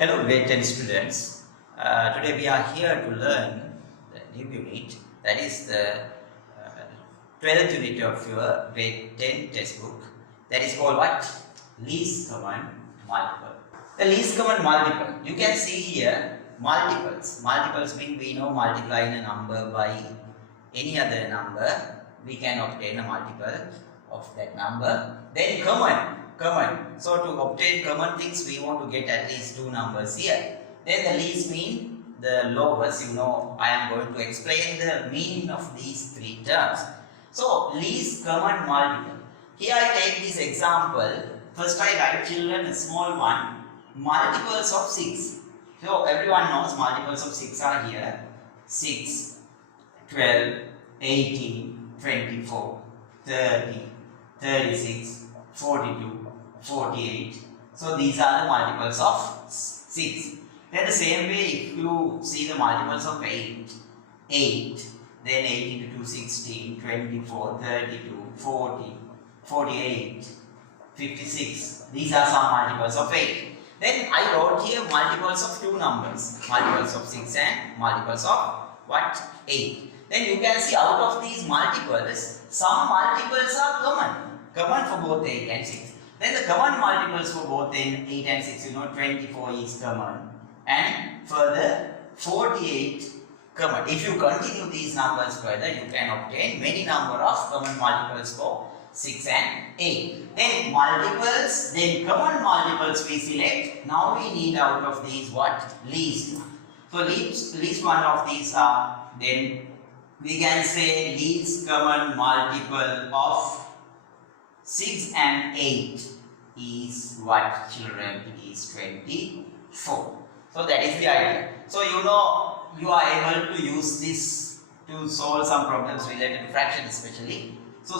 Hello, grade 10 students. Today we are here to learn the new unit, that is the 12th unit of your grade 10 textbook. That is called what? Least common multiple. The least common multiple. You can see here multiples. Multiples mean we know multiplying a number by any other number, we can obtain a multiple of that number. Then common. So to obtain common things, we want to get at least two numbers here. Then the least mean the lowest. You know, I am going to explain the meaning of these three terms. So least common multiple. Here I take this example. First I write, children, a small one, multiples of 6. So everyone knows multiples of 6 are here. 6, 12, 18, 24, 30, 36, 42, 48. So these are the multiples of 6. Then the same way, if you see the multiples of 8, then 8 into 2, 16, 24, 32, 40, 48, 56. These are some multiples of 8. Then I wrote here multiples of two numbers, multiples of 6 and multiples of what? 8. Then you can see out of these multiples, some multiples are common for both 8 and 6. Then the common multiples for both 8 and 6, you know, 24 is common, and further 48 common. If you continue these numbers further, you can obtain many number of common multiples for 6 and 8. Then multiples, then common multiples we select. Now we need out of these what? Least. So least one of these are, then we can say least common multiple of 6 and 8 is what, children? It is 24. So that is the idea. So you know, you are able to use this to solve some problems related to fraction especially. So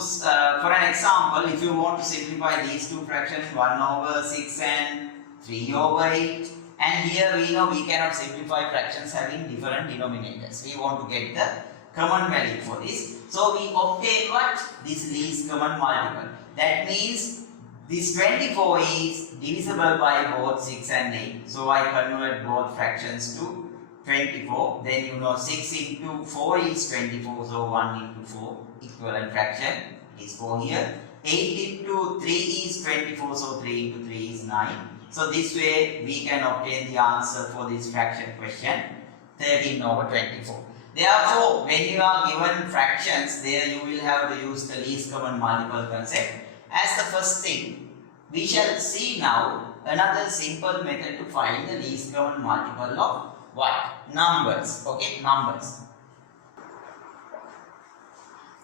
for an example, if you want to simplify these two fractions, 1 over 6 and 3 over 8, and here we know we cannot simplify fractions having different denominators. We want to get the common value for this. So we obtain what? This least common multiple. That means this 24 is divisible by both 6 and 8. So I convert both fractions to 24. Then you know 6 into 4 is 24. So 1 into 4 equivalent fraction is 4 here. 8 into 3 is 24. So 3 into 3 is 9. So this way we can obtain the answer for this fraction question, 13 over 24. Therefore, when you are given fractions, there you will have to use the least common multiple concept as the first thing. We shall see now another simple method to find the least common multiple of what? Numbers. Okay, numbers.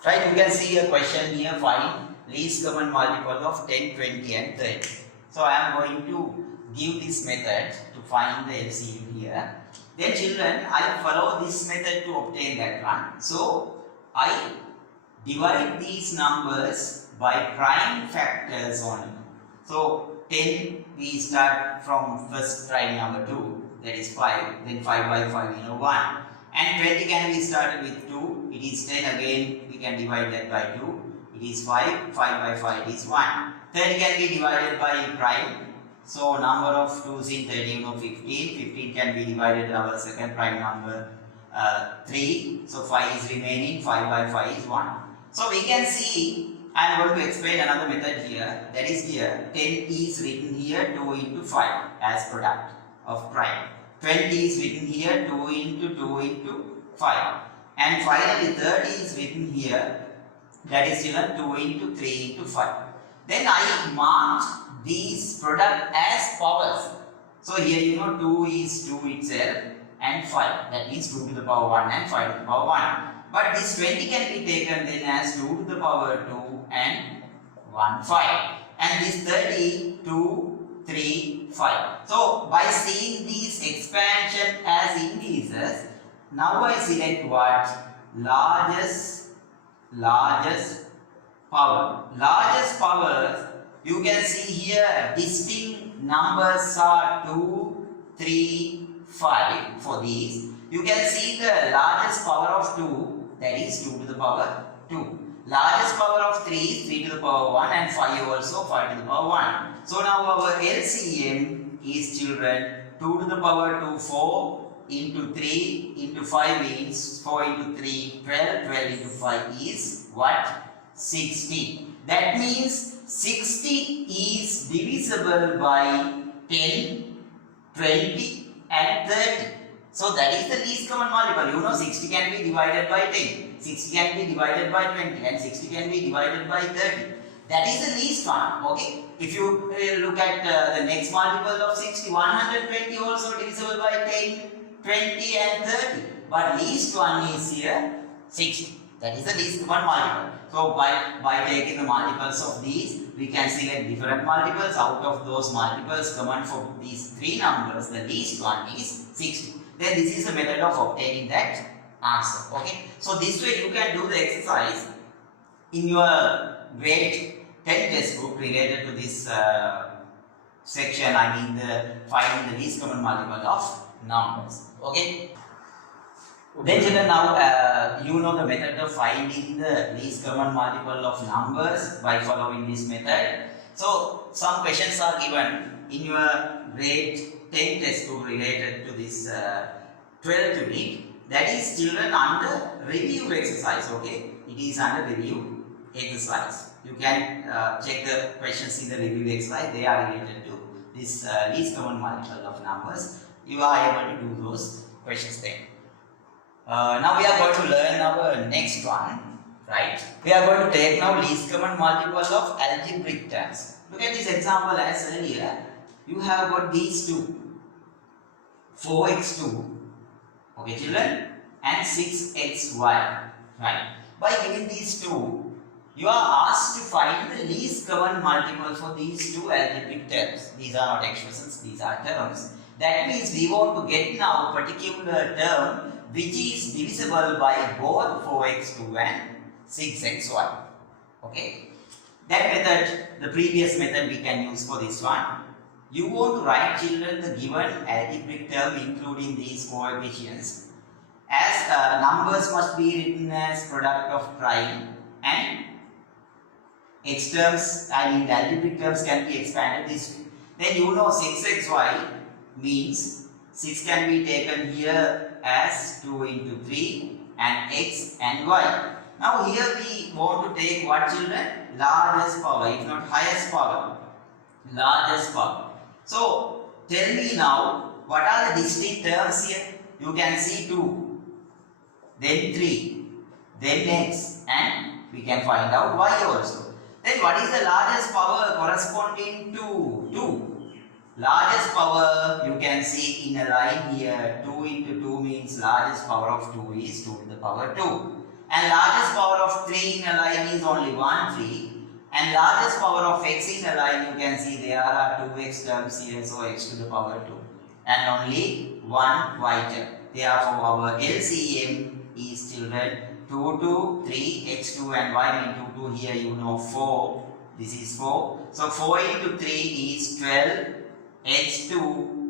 Right, you can see a question here, find least common multiple of 10, 20 and 30. So I am going to give this method to find the LCM here. Then children, I follow this method to obtain that one. So I divide these numbers by prime factors only. So 10 we start from first prime number 2, that is 5, then 5 by 5 1. And 20 can be started with 2, it is 10, again we can divide that by 2, it is 5, 5 by 5 is 1. 30 can be divided by prime. So number of 2's in 30, 15. 15 can be divided our second prime number 3. So 5 is remaining, 5 by 5 is 1. So we can see, I am going to explain another method here. That is here, 10 is written here 2 into 5 as product of prime. 20 is written here 2 into 2 into 5. And finally 30 is written here, that is 2 into 3 into 5. Then I marked these product as powers. So here 2 is 2 itself and 5. That means 2 to the power 1 and 5 to the power 1. But this 20 can be taken then as 2 to the power 2 and 1, 5. And this 30, 2, 3, 5. So by seeing these expansion as indices, now I select what? Largest power. Largest powers, you can see here distinct numbers are 2, 3, 5 for these. You can see the largest power of 2, that is 2 to the power 2. Largest power of 3 is 3 to the power 1 and 5 also 5 to the power 1. So now our LCM is children 2 to the power 2, 4 into 3 into 5 means 4 into 3, 12, 12 into 5 is what? 60. That means 60 is divisible by 10, 20 and 30. So that is the least common multiple. You know 60 can be divided by 10, 60 can be divided by 20 and 60 can be divided by 30. That is the least one. Okay. If you look at the next multiple of 60, 120 also divisible by 10, 20 and 30. But least one is here 60. That is the least common multiple. So by taking the multiples of these, we can select different multiples. Out of those multiples common for these three numbers, the least one is 60. Then this is the method of obtaining that answer. Okay. So this way you can do the exercise in your grade 10 textbook related to this section. I mean the finding the least common multiple of numbers. Okay. Then children, now you know the method of finding the least common multiple of numbers by following this method. So some questions are given in your grade 10 textbook related to this 12th unit. That is children under review exercise. Okay, it is under review exercise. You can check the questions in the review exercise. They are related to this least common multiple of numbers. You are able to do those questions then. Now we are going to learn our next one, right? We are going to take now least common multiple of algebraic terms. Look at this example as earlier. You have got these two, 4x2, okay children, and 6xy, right? By giving these two, you are asked to find the least common multiple for these two algebraic terms. These are not expressions, these are terms. That means we want to get now a particular term which is divisible by both 4x2 and 6xy. Okay. That method, the previous method we can use for this one. You want to write children the given algebraic term including these coefficients as numbers must be written as product of prime and x terms, I mean the algebraic terms can be expanded this way. Then you know 6xy means 6 can be taken here as 2 into 3 and x and y. Now here we want to take what children? Largest power, if not highest power. Largest power. So tell me now what are the distinct terms here? You can see 2, then 3, then x, and we can find out y also. Then what is the largest power corresponding to 2? Largest power you can see in a line here, 2 into 2 means largest power of 2 is 2 to the power 2. And largest power of 3 in a line is only 1, 3. And largest power of x in a line you can see there are 2x terms here, so x to the power 2. And only 1 y term. Therefore our LCM is children 2 to 3, x2 and y mean 2 to here you know 4. This is 4. So 4 into 3 is 12. x2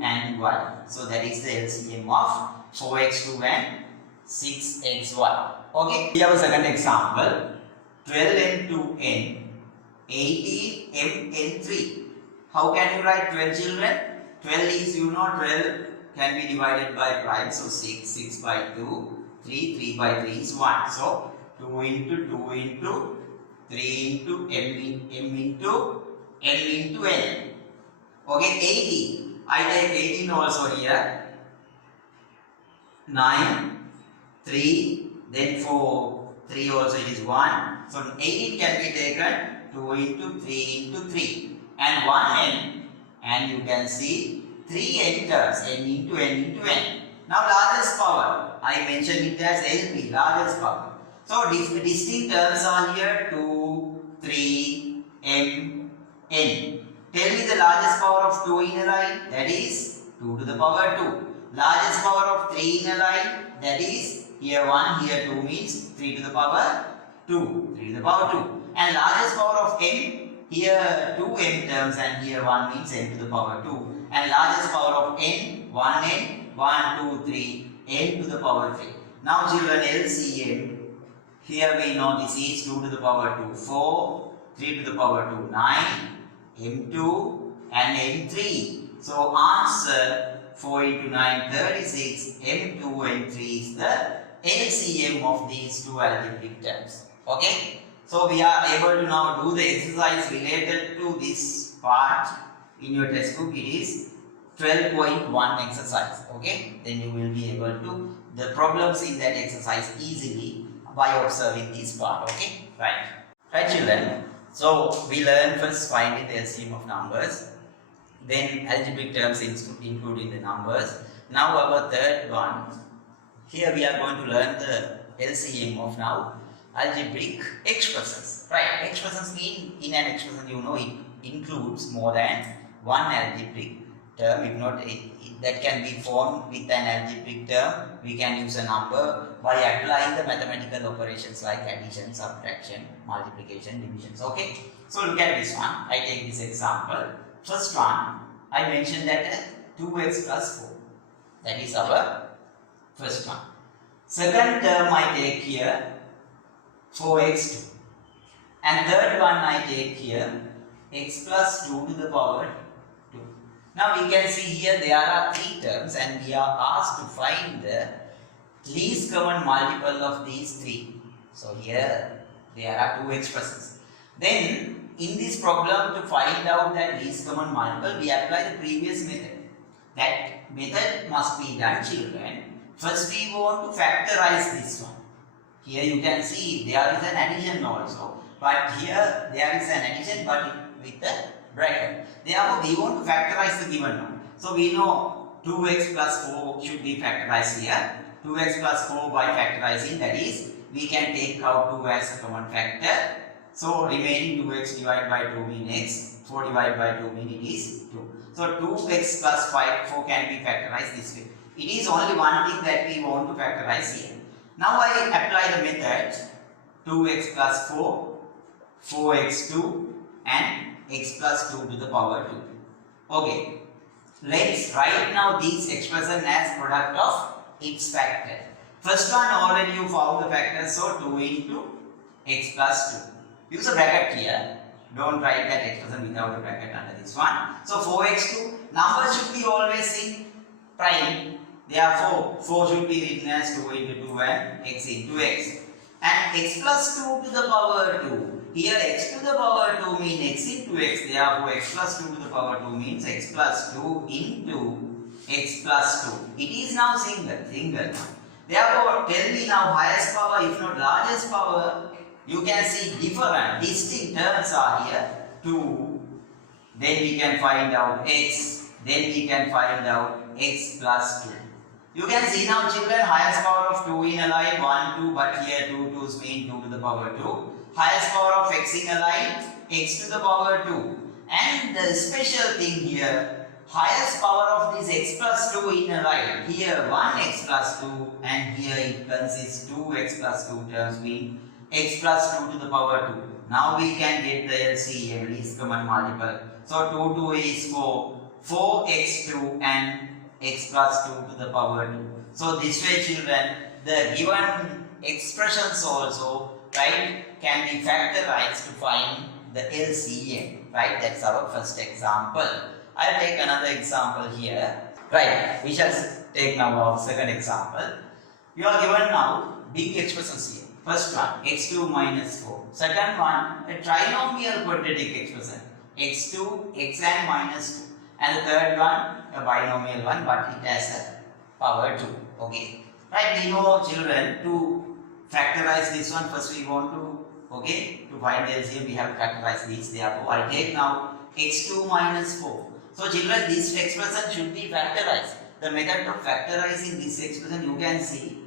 and y. So that is the LCM of 4x2 and 6xy. Okay. We have a second example. 12m2n, 18mn3. How can you write 12 children? 12 is you know 12 can be divided by prime. So 6, 6 by 2, 3, 3 by 3 is 1. So 2 into 2 into 3 into m into n into n. Okay, 18. I take 18 also here. 9, 3, then 4, 3 also is 1. So 18 can be taken 2 into 3 into 3. And 1n, and you can see 3 n terms, n into n into n. Now largest power, I mentioned it as LP, largest power. So distinct terms are here 2, 3, m, n. Tell me the largest power of 2 in a line, that is 2 to the power 2. Largest power of 3 in a line, that is here 1, here 2 means 3 to the power 2, 3 to the power 2. And largest power of m, here 2m terms and here 1 means n to the power 2. And largest power of n, 1n, 1, 2, 3, n to the power 3. Now children, LCM, here we know this is 2 to the power 2, 4, 3 to the power 2, 9, m2 and m3. So answer 4 into 9, 36, M2, M3 is the LCM of these two algebraic terms. Okay? So we are able to now do the exercise related to this part in your textbook. It is 12.1 exercise. Okay? Then you will be able to the problems in that exercise easily by observing this part. Okay? Right. Right, children. So we learn first finding the LCM of numbers, then algebraic terms including the numbers. Now our third one, here we are going to learn the LCM of now algebraic expressions. Right, expressions mean in an expression you know it includes more than one algebraic term. If not, that can be formed with an algebraic term. We can use a number by applying the mathematical operations like addition, subtraction, multiplication, divisions. Okay, so look at this one. I take this example. First one, I mentioned that 2x plus 4. That is our first one. Second term I take here 4x2. And third one I take here x plus 2 to the power 2. Now we can see here there are three terms and we are asked to find the least common multiple of these three. So here there are two expressions. Then in this problem, to find out that least common multiple, we apply the previous method. That method must be done, children. First we want to factorize this one. Here you can see there is an addition also, but here there is an addition but with a bracket. Therefore we want to factorize the given one. So we know 2x plus 4 should be factorized here. 2x plus 4 by factorizing, that is, we can take out 2 as a common factor. So remaining 2x divided by 2 means x, 4 divided by 2 means it is 2. So 2x plus 4 can be factorized this way. It is only one thing that we want to factorize here. Now I apply the method 2x plus 4, 4x2 and x plus 2 to the power 2. Okay, let's write now this expression as product of its factor. First one already you found the factor, so 2 into x plus 2. Use a bracket here. Don't write that expression without a bracket under this one. So 4x2, numbers should be always in prime. Therefore 4 should be written as 2 into 2 and x into x. And x plus 2 to the power 2. Here x to the power 2 means x into x. Therefore x plus 2 to the power 2 means x plus 2 into x plus 2. It is now single. Therefore tell me now highest power if not largest power. You can see different, distinct terms are here. 2, then we can find out x, then we can find out x plus 2. You can see now, children, highest power of 2 in a line 1, 2, but here 2 2's mean 2 to the power 2. Highest power of x in a line, x to the power 2. And the special thing here, highest power of this x plus 2 in a line, here 1x plus 2 and here it consists 2x plus 2 terms mean x plus 2 to the power 2. Now we can get the LCM, least common multiple. So 2 is 4, 4x2 and x plus 2 to the power 2. So this way, children, the given expressions also, right, can be factorized to find the LCM, right? That's our first example. I'll take another example here. Right, we shall take now our second example. You are given now big expressions here. First one, x2 minus 4. Second one, a trinomial quadratic expression, x2, x and minus 2. And the third one, a binomial one, but it has a power 2. Okay. Right, we know, children, to factorize this one, first we want to, okay, to find the LCM, we have to factorize this. Therefore, I take now x2 minus 4. So, children, this expression should be factorized. The method of factorizing this expression, you can see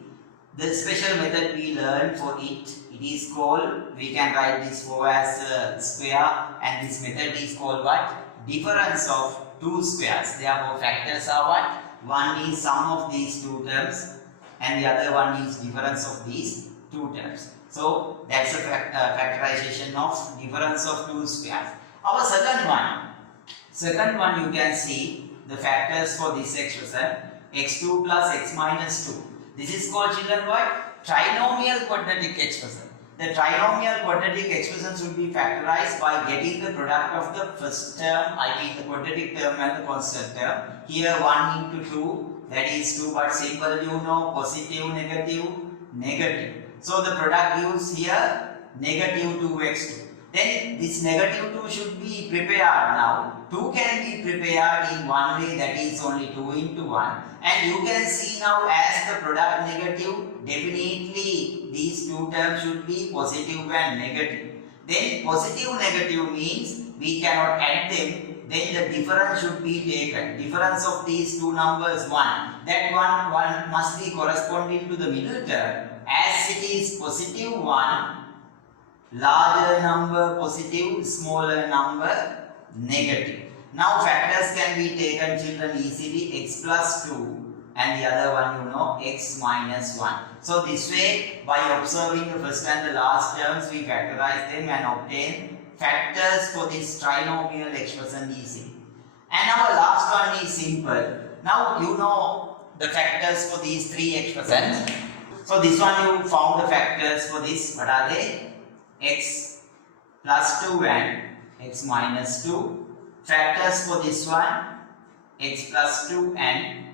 the special method we learned for it. It is called, we can write this 4 as a square, and this method is called what? Difference of two squares. Therefore, factors are what? One is sum of these two terms and the other one is difference of these two terms. So, that's a factorization of difference of two squares. Our second one you can see the factors for this expression, x2 plus x minus 2. This is called, children, what? Trinomial quadratic expression. the trinomial quadratic expression should be factorized by getting the product of the first term, I mean the quadratic term and the constant term. Here 1 into 2, that is 2, but simple you know, positive, negative, negative. So the product gives here negative 2x2. Then this negative 2 should be prepared now. 2 can be prepared in one way, that is only 2 into 1. And you can see now as the product negative, definitely these two terms should be positive and negative. Then positive negative means we cannot add them. Then the difference should be taken. Difference of these two numbers 1. That one must be corresponding to the middle term. As it is positive 1, larger number positive, smaller number negative. Now factors can be taken, children, easily. X plus 2 and the other one you know, x minus 1. So this way, by observing the first and the last terms, we factorize them and obtain factors for this trinomial expression easily. And our last one is simple. Now you know the factors for these three expressions. So this one you found the factors for this. What are they? X plus 2 and x minus 2. Factors for this one, x plus 2 and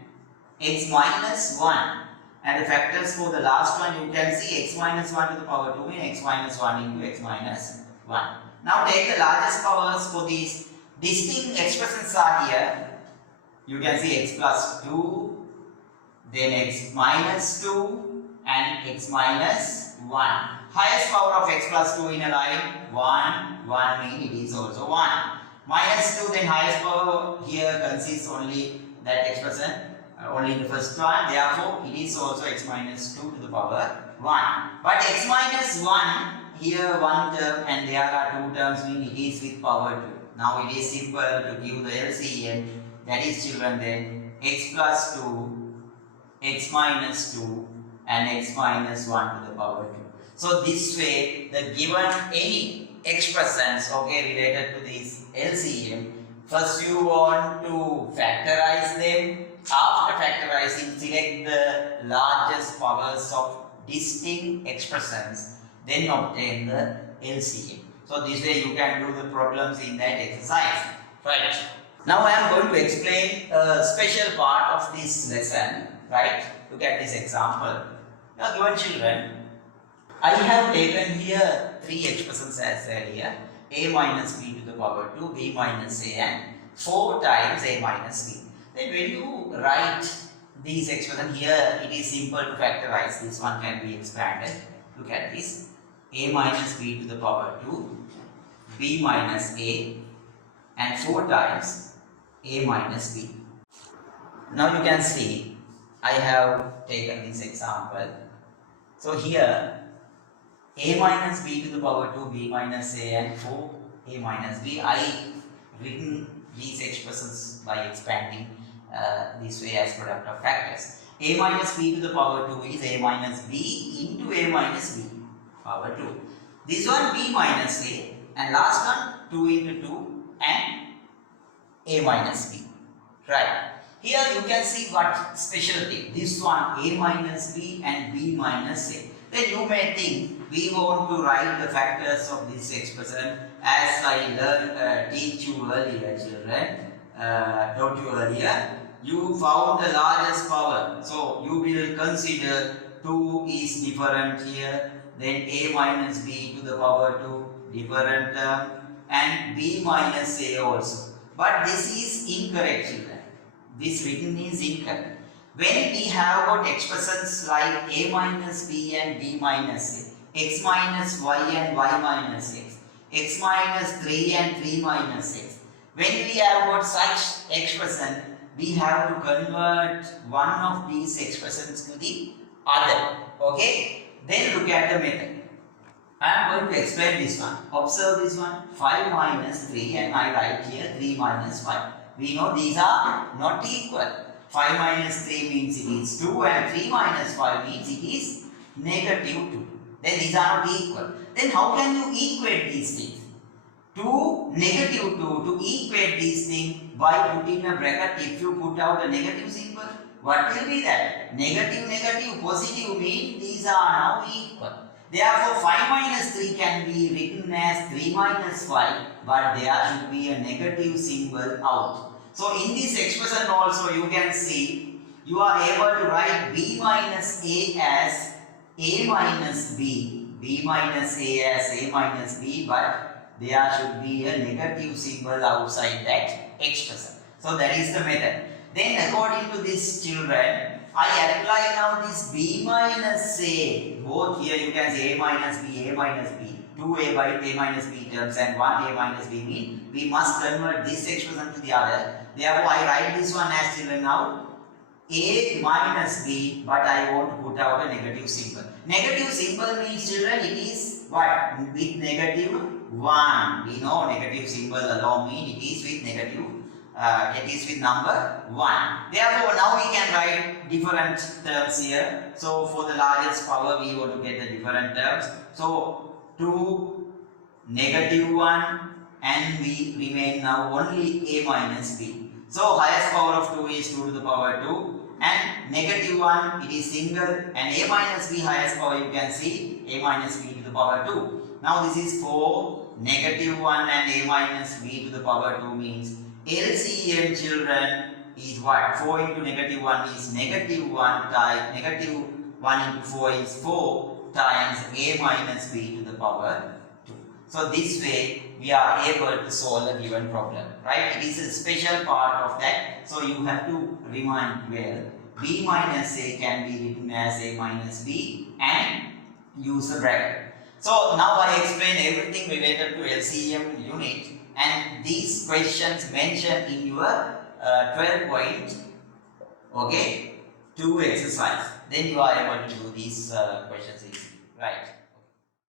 x minus 1. And the factors for the last one, you can see x minus 1 to the power 2 means x minus 1 into x minus 1. Now take the largest powers for these distinct expressions are here. You can see x plus 2, then x minus 2 and x minus 1. Highest power of x plus 2 in a line, 1 means it is also 1. Minus 2, then highest power here consists only that expression, only in the first one. Therefore, it is also x minus 2 to the power 1. But x minus 1, here one term and there are two terms, means it is with power 2. Now it is simple to give the LCM, that is children then x plus 2, x minus 2 and x minus 1 to the power 2. So this way, the given any expressions related to this LCM, first you want to factorize them. After factorizing, select the largest powers of distinct expressions, then obtain the LCM. So this way you can do the problems in that exercise. Right. Now I am going to explain a special part of this lesson. Right. Look at this example. Now given children, I have taken here three expressions as earlier, a minus b to the power 2, b minus a and 4 times a minus b. Then when you write these expressions here, it is simple to factorize. This one can be expanded. Look at this, a minus b to the power 2, b minus a and 4 times a minus b. Now you can see I have taken this example. So here a minus b to the power 2, b minus a and 4 a minus b. I written these expressions by expanding this way as product of factors. A minus b to the power 2 is a minus b into a minus b power 2. This one b minus a and last one 2 into 2 and a minus b. Right. Here you can see what special thing. This one a minus b and b minus a. Then you may think we want to write the factors of this expression as I learned, teach you earlier, children, taught you earlier. You found the largest power, so you will consider 2 is different here, then a minus b to the power 2 different term and b minus a also. But this is incorrect, children. This written is incorrect. When we have got expressions like a minus b and b minus a, x minus y and y minus x, x minus 3 and 3 minus x. When we have got such expression, we have to convert one of these expressions to the other. Okay? Then look at the method. I am going to explain this one. Observe this one. 5 minus 3 and I write here 3 minus 5. We know these are not equal. 5 minus 3 means it is 2 and 3 minus 5 means it is negative 2. Then these are not equal. Then how can you equate these things? 2, negative 2, to equate these things by putting a bracket, if you put out a negative symbol, what will be that? Negative, negative, positive means these are now equal. Therefore, 5 minus 3 can be written as 3 minus 5, but there should be a negative symbol out. So, in this expression also you can see you are able to write b minus a as a minus b minus a as a minus b, but there should be a negative symbol outside that expression. So, that is the method. Then, according to these children, I apply now this b minus a, both here you can say a minus b, 2a by a minus b terms and 1a minus b mean we must convert this expression to the other. Therefore, I write this one as children now a minus b, but I want to put out a negative symbol. Negative symbol means children it is what? With negative 1. We know negative symbol alone mean it is with negative it is with number 1. Therefore, now we can write different terms here. So, for the largest power, we want to get the different terms. So, 2, negative 1, and we remain now only a minus b. So, highest power of 2 is 2 to the power 2, and negative 1 it is single, and a minus b highest power you can see a minus b to the power 2. Now, this is 4, negative 1 and a minus b to the power 2 means LCM children is what? 4 into negative 1 is negative 1 times negative 1 into 4 is 4 times a minus b to the power 2. So, this way we are able to solve a given problem, right? It is a special part of that. So, you have to remind well, b minus a can be written as a minus b and use a bracket. So, now I explain everything related to LCM unit. And these questions mentioned in your 12 point, okay, 2 exercise. Then you are able to do these questions easily, right?